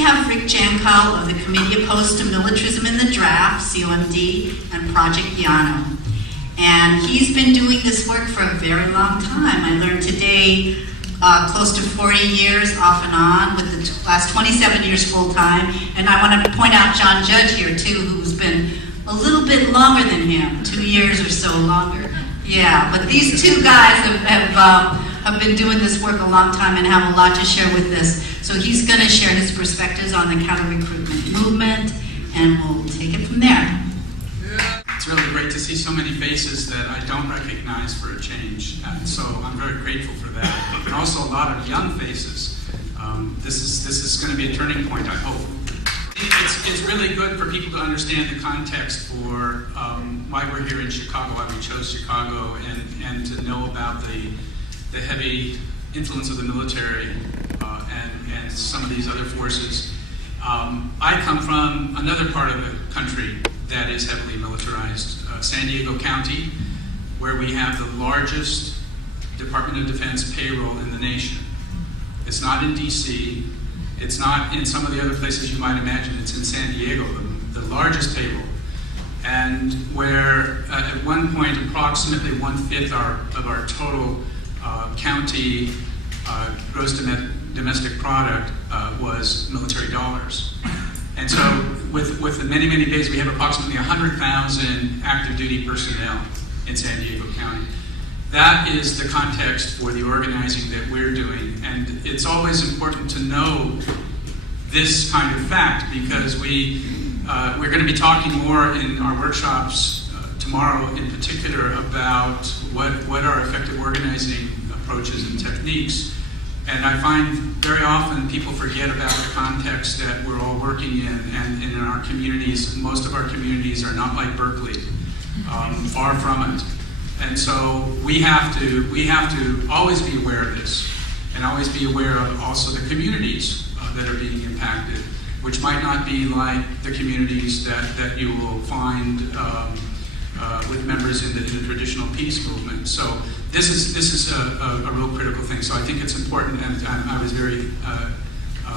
we have Rick Jahnkow of the Committee Opposed to Militarism in the Draft, COMD, and Project Jahnkow. And he's been doing this work for a very long time. I learned today close to 40 years off and on, with the last 27 years full-time. And I want to point out John Judge here, too, who's been a little bit longer than him, 2 years or so longer. Yeah, but these two guys have been doing this work a long time and have a lot to share with this. So he's going to share his perspectives on the counter-recruitment movement, and we'll take it from there. It's really great to see so many faces that I don't recognize for a change, and so I'm very grateful for that. And also a lot of young faces. This is going to be a turning point, I hope. It's really good for people to understand the context for why we're here in Chicago, why we chose Chicago, and to know about the heavy influence of the military and some of these other forces. I come from another part of the country that is heavily militarized, San Diego County, where we have the largest Department of Defense payroll in the nation. It's not in DC, it's not in some of the other places you might imagine, it's in San Diego, the largest payroll. And where at one point approximately 1/5 of our total county gross domestic product was military dollars. And so with the many, many days, we have approximately 100,000 active duty personnel in San Diego County. That is the context for the organizing that we're doing. And it's always important to know this kind of fact, because we're going to be talking more in our workshops tomorrow in particular about what are effective organizing approaches and techniques. And I find very often people forget about the context that we're all working in, and in our communities. Most of our communities are not like Berkeley, far from it. And so we have to always be aware of this, and always be aware of also the communities that are being impacted, which might not be like the communities that you will find with members in the traditional peace movement. So this is a real critical thing. So I think it's important, and I was very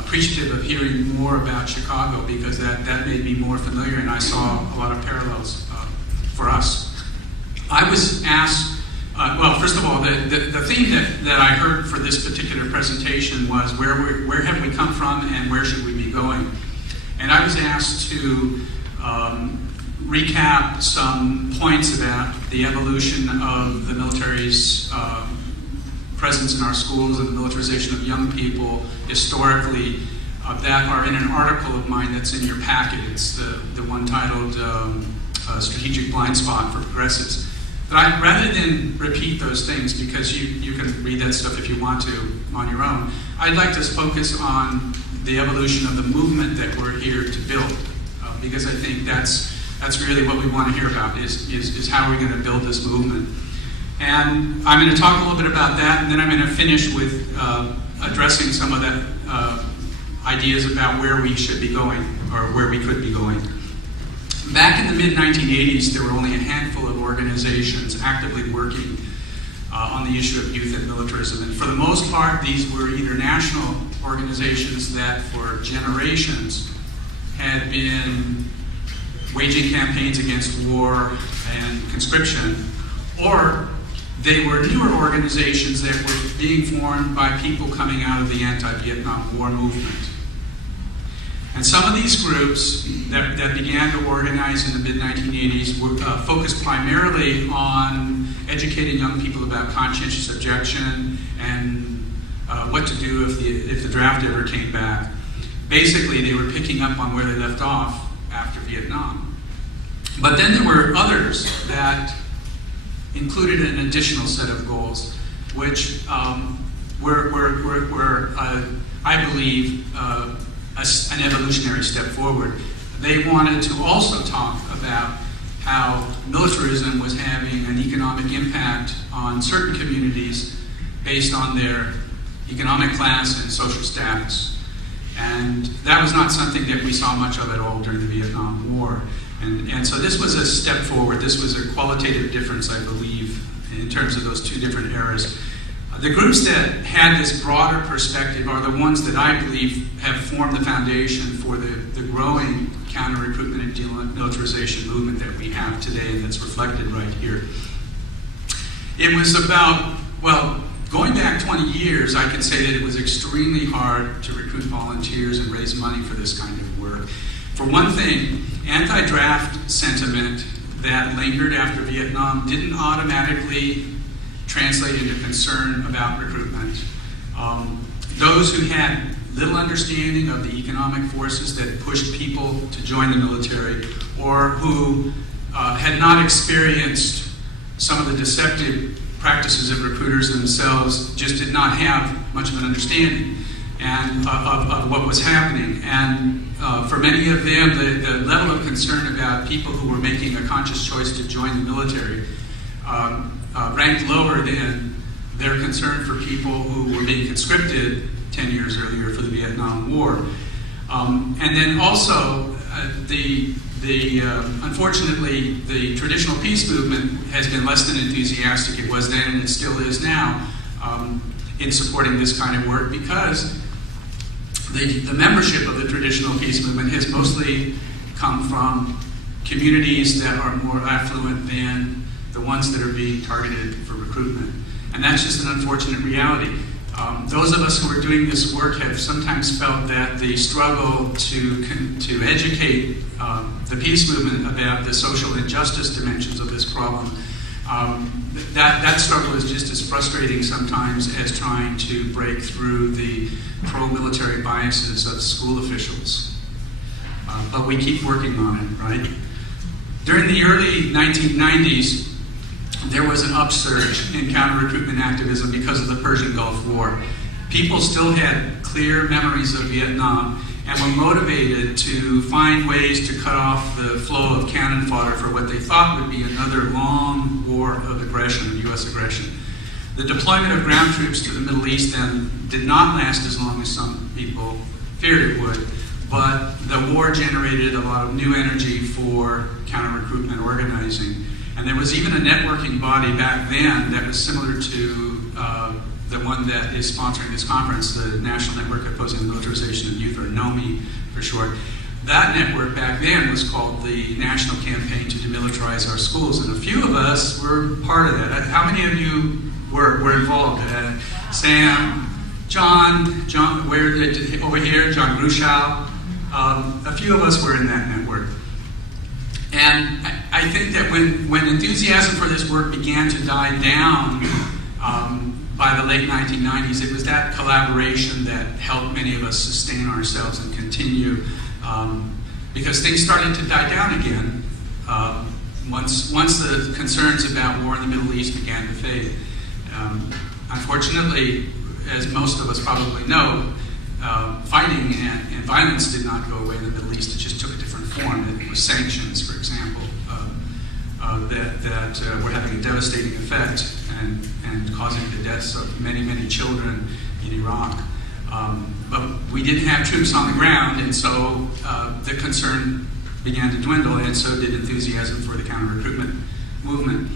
appreciative of hearing more about Chicago, because that made me more familiar, and I saw a lot of parallels for us. I was asked, well, first of all, the theme that I heard for this particular presentation was where have we come from and where should we be going? And I was asked to recap some points about the evolution of the military's presence in our schools and the militarization of young people historically, that are in an article of mine that's in your packet. It's the one titled Strategic Blind Spot for Progressives. But rather than repeat those things, because you can read that stuff if you want to on your own, I'd like to focus on the evolution of the movement that we're here to build, because I think that's really what we want to hear about, is how we're going to build this movement. And I'm going to talk a little bit about that, and then I'm going to finish with addressing some of the ideas about where we should be going, or where we could be going. Back in the mid-1980s, there were only a handful of organizations actively working on the issue of youth and militarism. And for the most part, these were either national organizations that for generations had been waging campaigns against war and conscription, or they were newer organizations that were being formed by people coming out of the anti-Vietnam War movement. And some of these groups that began to organize in the mid-1980s were focused primarily on educating young people about conscientious objection and what to do if the draft ever came back. Basically, they were picking up on where they left off after Vietnam. But then there were others that included an additional set of goals, which were I believe, an evolutionary step forward. They wanted to also talk about how militarism was having an economic impact on certain communities based on their economic class and social status. And that was not something that we saw much of at all during the Vietnam War. And so this was a step forward. This was a qualitative difference, I believe, in terms of those two different eras. The groups that had this broader perspective are the ones that I believe have formed the foundation for the growing counter-recruitment and demilitarization movement that we have today and that's reflected right here. It was about, well, going back 20 years, I can say that it was extremely hard to recruit volunteers and raise money for this kind of work. For one thing, anti-draft sentiment that lingered after Vietnam didn't automatically translate into concern about recruitment. Those who had little understanding of the economic forces that pushed people to join the military, or who had not experienced some of the deceptive practices of recruiters themselves, just did not have much of an understanding of what was happening. And for many of them, the level of concern about people who were making a conscious choice to join the military ranked lower than their concern for people who were being conscripted 10 years earlier for the Vietnam War. And then also, unfortunately, the traditional peace movement has been less than enthusiastic it was then, and it still is now, in supporting this kind of work, because the membership of the traditional peace movement has mostly come from communities that are more affluent than the ones that are being targeted for recruitment. And that's just an unfortunate reality. Those of us who are doing this work have sometimes felt that the struggle to educate the peace movement about the social injustice dimensions of this problem, that struggle is just as frustrating sometimes as trying to break through the pro-military biases of school officials. But we keep working on it, right? During the early 1990s, there was an upsurge in counter-recruitment activism because of the Persian Gulf War. People still had clear memories of Vietnam and were motivated to find ways to cut off the flow of cannon fodder for what they thought would be another long war of aggression, of U.S. aggression. The deployment of ground troops to the Middle East then did not last as long as some people feared it would, but the war generated a lot of new energy for counter-recruitment organizing. And there was even a networking body back then that was similar to the one that is sponsoring this conference, the National Network Opposing the Militarization of Youth, or NNOMY for short. That network back then was called the National Campaign to Demilitarize Our Schools, and a few of us were part of that. How many of you were involved? Sam, John, where over here, John Jahnkow. A few of us were in that network. And I think that when enthusiasm for this work began to die down by the late 1990s, it was that collaboration that helped many of us sustain ourselves and continue, because things started to die down again once the concerns about war in the Middle East began to fade. Unfortunately, as most of us probably know, fighting and violence did not go away in the Middle East. It just took a different form. It was sanctions, for example, that were having a devastating effect and causing the deaths of many, many children in Iraq. But we didn't have troops on the ground, and so the concern began to dwindle, and so did enthusiasm for the counter-recruitment movement.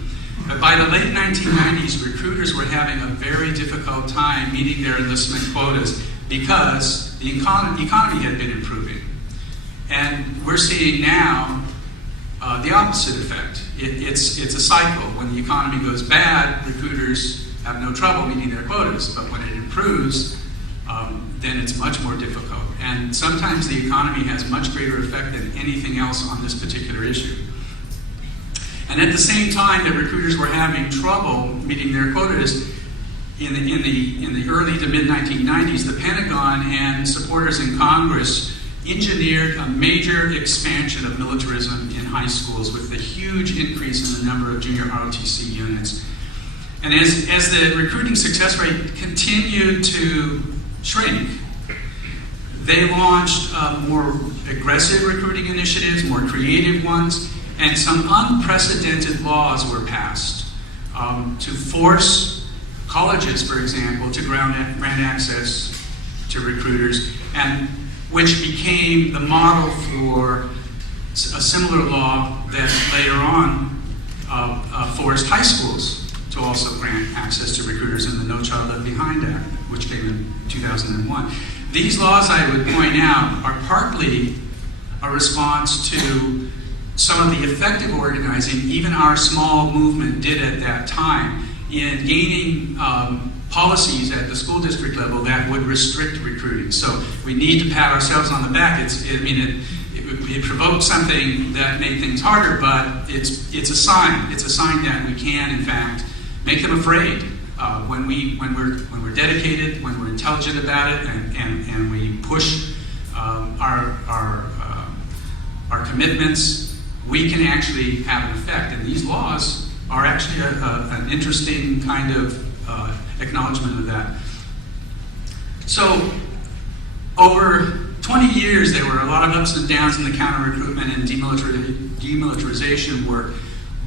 But by the late 1990s, recruiters were having a very difficult time meeting their enlistment quotas because the economy had been improving. And we're seeing now the opposite effect. It's a cycle. When the economy goes bad, recruiters have no trouble meeting their quotas. But when it improves, then it's much more difficult. And sometimes the economy has much greater effect than anything else on this particular issue. And at the same time that recruiters were having trouble meeting their quotas, in the early to mid-1990s, the Pentagon and supporters in Congress engineered a major expansion of militarism in high schools with a huge increase in the number of junior ROTC units. And as the recruiting success rate continued to shrink, they launched more aggressive recruiting initiatives, more creative ones, and some unprecedented laws were passed to force colleges, for example, to grant access to recruiters, and which became the model for a similar law that later on forced high schools to also grant access to recruiters in the No Child Left Behind Act, which came in 2001. These laws, I would point out, are partly a response to some of the effective organizing even our small movement did at that time in gaining policies at the school district level that would restrict recruiting. So we need to pat ourselves on the back. It provoked something that made things harder, but it's a sign. It's a sign that we can, in fact, make them afraid when we're dedicated, when we're intelligent about it, and we push our commitments. We can actually have an effect, and these laws are actually an interesting kind of acknowledgement of that. So, over 20 years, there were a lot of ups and downs in the counter-recruitment and demilitarization work,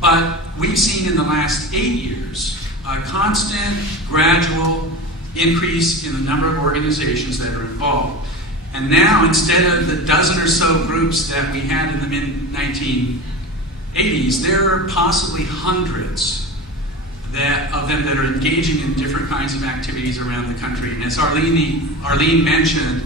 but we've seen in the last 8 years a constant, gradual increase in the number of organizations that are involved. And now, instead of the dozen or so groups that we had in the mid-1980s, there are possibly hundreds of them that are engaging in different kinds of activities around the country. And as Arlene mentioned,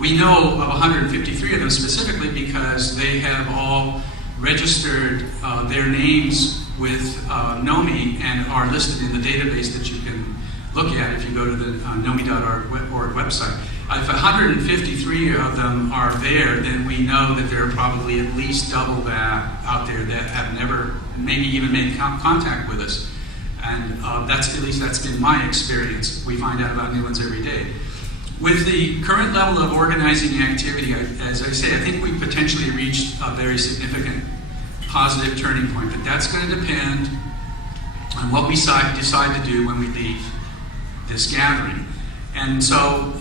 we know of 153 of them specifically because they have all registered their names with NNOMY and are listed in the database that you can look at if you go to the NNOMY.org website. If 153 of them are there, then we know that there are probably at least double that out there that have never maybe even made contact with us. And at least that's been my experience. We find out about new ones every day. With the current level of organizing activity, as I say, I think we potentially reached a very significant positive turning point, but that's going to depend on what we decide to do when we leave this gathering. And so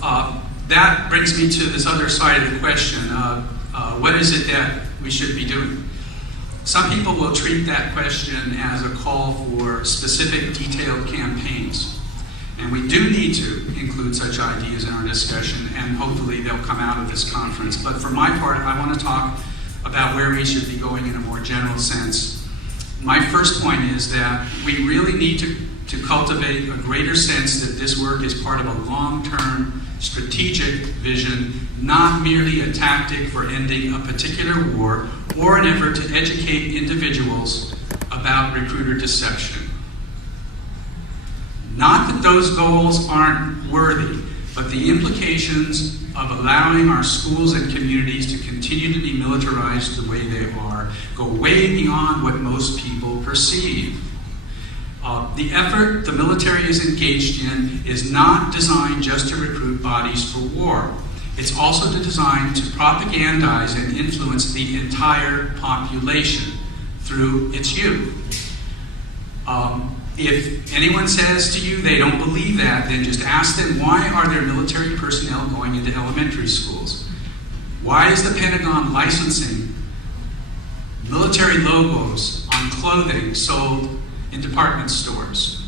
that brings me to this other side of the question. What is it that we should be doing? Some people will treat that question as a call for specific, detailed campaigns. And we do need to include such ideas in our discussion, and hopefully they'll come out of this conference. But for my part, I want to talk about where we should be going in a more general sense. My first point is that we really need to cultivate a greater sense that this work is part of a long-term strategic vision, not merely a tactic for ending a particular war or an effort to educate individuals about recruiter deception. Not that those goals aren't worthy, but the implications of allowing our schools and communities to continue to be militarized the way they are go way beyond what most people perceive. The effort the military is engaged in is not designed just to recruit bodies for war. It's also designed to propagandize and influence the entire population through its youth. If anyone says to you they don't believe that, then just ask them, why are there military personnel going into elementary schools? Why is the Pentagon licensing military logos on clothing sold in department stores?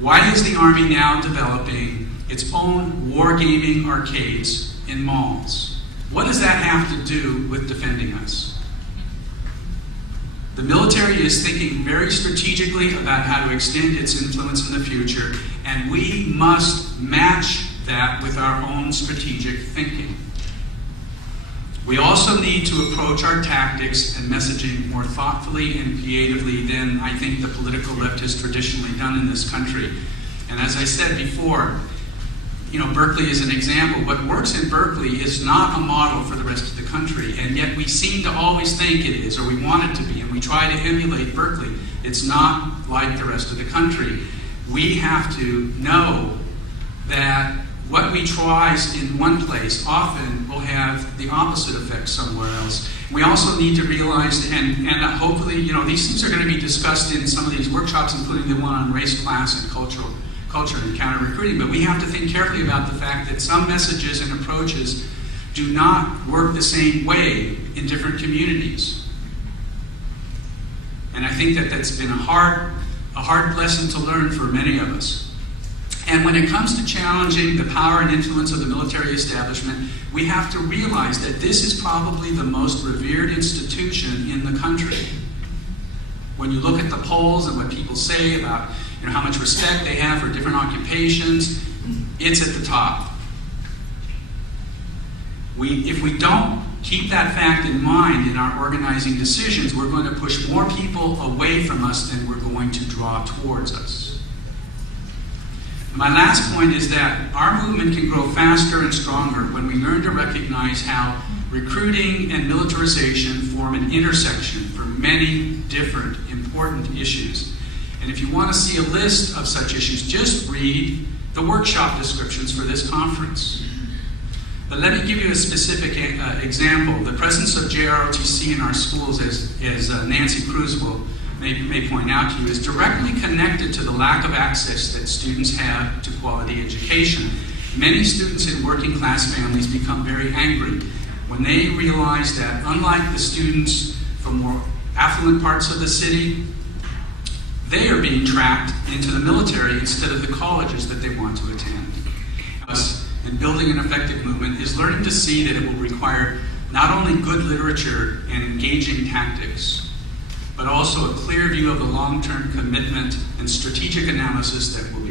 Why is the Army now developing its own wargaming arcades in malls? What does that have to do with defending us? The military is thinking very strategically about how to extend its influence in the future, and we must match that with our own strategic thinking. We also need to approach our tactics and messaging more thoughtfully and creatively than I think the political left has traditionally done in this country. And as I said before, Berkeley is an example. What works in Berkeley is not a model for the rest of the country, and yet we seem to always think it is, or we want it to be, and we try to emulate Berkeley. It's not like the rest of the country. We have to know that what we try in one place often will have the opposite effect somewhere else. We also need to realize, and hopefully, these things are going to be discussed in some of these workshops, including the one on race, class, and culture and counter-recruiting, but we have to think carefully about the fact that some messages and approaches do not work the same way in different communities. And I think that that's been a hard lesson to learn for many of us. And when it comes to challenging the power and influence of the military establishment, we have to realize that this is probably the most revered institution in the country. When you look at the polls and what people say about how much respect they have for different occupations, it's at the top. If we don't keep that fact in mind in our organizing decisions, we're going to push more people away from us than we're going to draw towards us. My last point is that our movement can grow faster and stronger when we learn to recognize how recruiting and militarization form an intersection for many different important issues. And if you want to see a list of such issues, just read the workshop descriptions for this conference. But let me give you a specific example. The presence of JROTC in our schools, as Nancy Cruz may point out to you, is directly connected to the lack of access that students have to quality education. Many students in working class families become very angry when they realize that, unlike the students from more affluent parts of the city, they are being tracked into the military instead of the colleges that they want to attend. And building an effective movement is learning to see that it will require not only good literature and engaging tactics, but also a clear view of the long-term commitment and strategic analysis that will be